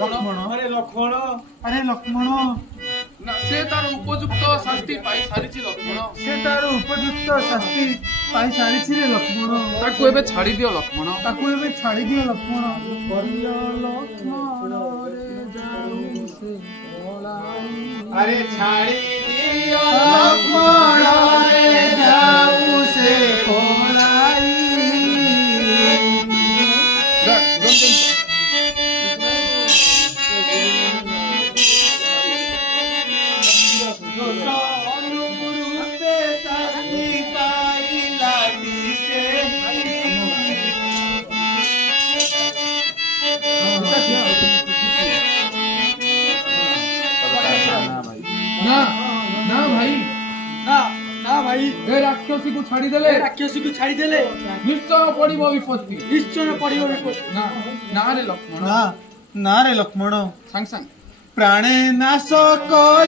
लक्ष्मण अरे लक्ष्मण अरे लक्ष्मण ना से तार उपयुक्त शास्ति पाई सारिछि लक्ष्मण से तार उपयुक्त शास्ति पाई सारिछि रे लक्ष्मण ताकू एबे छाड़ी दियो लक्ष्मण ताकू एबे छाड़ी दियो लक्ष्मण करियो लक्ष्मण रे जाऊ से पलाई अरे छाड़ी दियो लक्ष्मण रे जाऊ से पलाई जा जल्दी अनुरूपे शास्ति पाइला दिसे ना ना भाई ना ना भाई ए राक्षसी को छाड़ी देले राक्षसी को छाड़ी देले निश्चय पड़िबो विपत्ति निश्चय पड़िबो विपत्ति ना ना रे लक्ष्मण ना ना रे लक्ष्मण सांग सांग प्राणे नाश कर